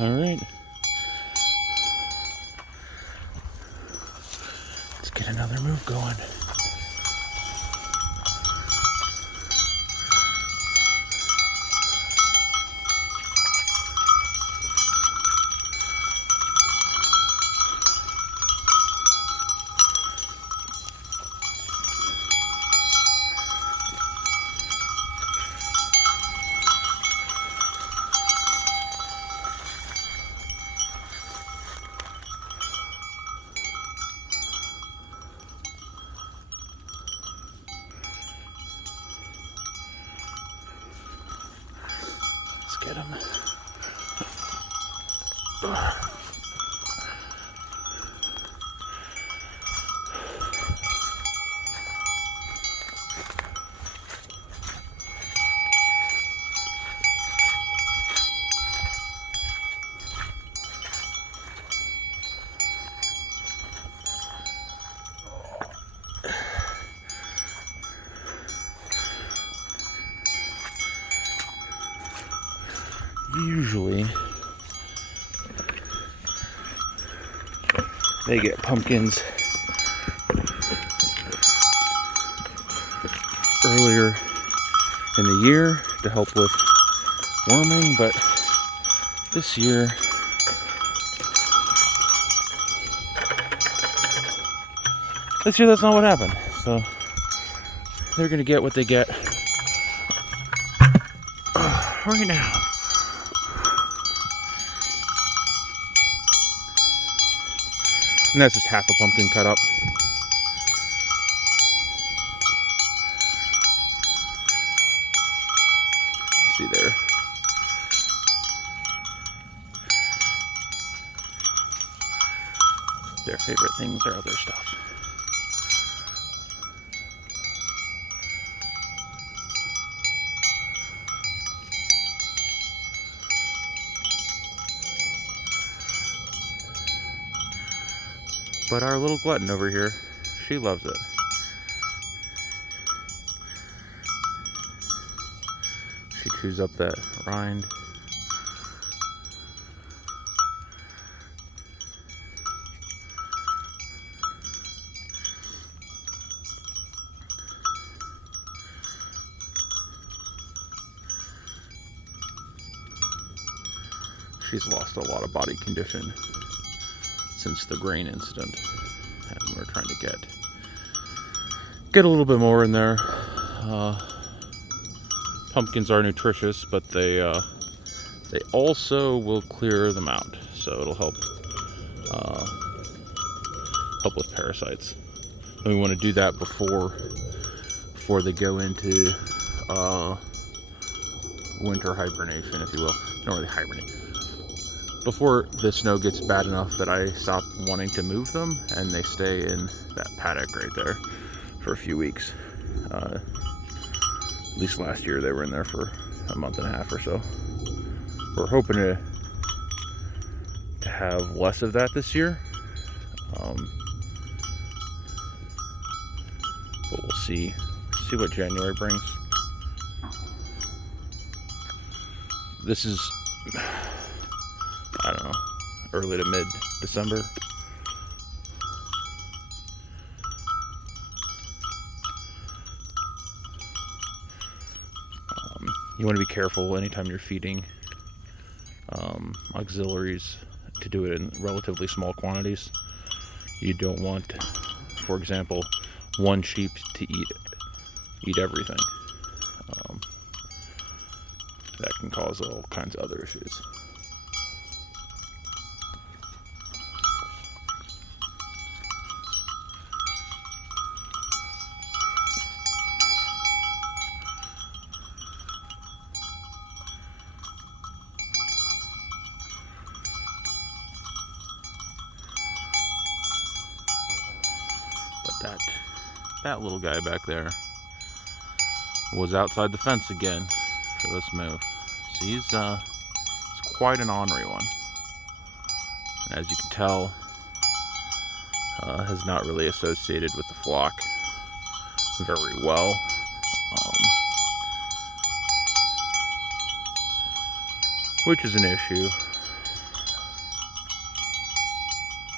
All right. Let's get another move going. Get him. Usually they get pumpkins earlier in the year to help with worming, but this year that's not what happened. So they're gonna get what they get right now. And that's just half a pumpkin cut up. Let's see there. Their favorite things are other stuff. But our little glutton over here, she loves it. She chews up that rind. She's lost a lot of body condition since the grain incident, and we're trying to get a little bit more in there. Pumpkins are nutritious, but they also will clear them out, so it'll help with parasites. And we want to do that before they go into winter hibernation, if you will. Not really hibernate. Before the snow gets bad enough that I stop wanting to move them, and they stay in that paddock right there for a few weeks. At least last year they were in there for a month and a half or so. We're hoping to have less of that this year, but we'll see what January brings. This is, I don't know, early to mid-December. You want to be careful anytime you're feeding auxiliaries to do it in relatively small quantities. You don't want, for example, one sheep to eat everything. That can cause all kinds of other issues. That little guy back there was outside the fence again for this move. So he's quite an ornery one. And as you can tell, has not really associated with the flock very well. Which is an issue.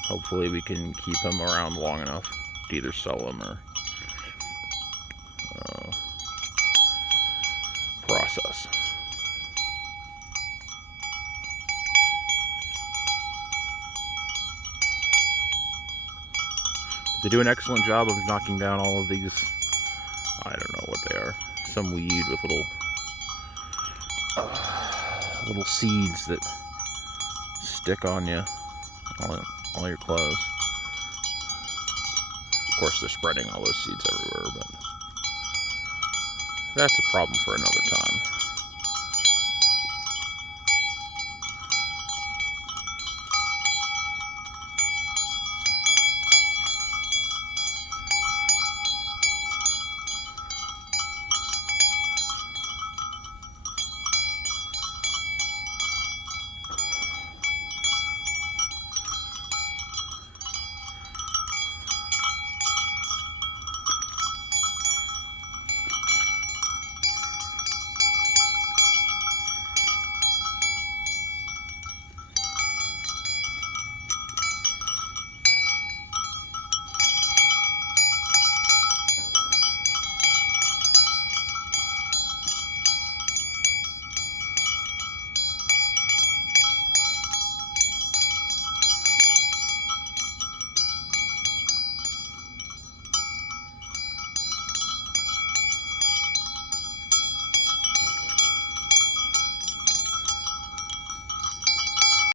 hopefully we can keep him around long enough to either sell him or process. They do an excellent job of knocking down all of these, I don't know what they are, some weed with little seeds that stick on you, all your clothes. Of course, they're spreading all those seeds everywhere, but that's a problem for another time.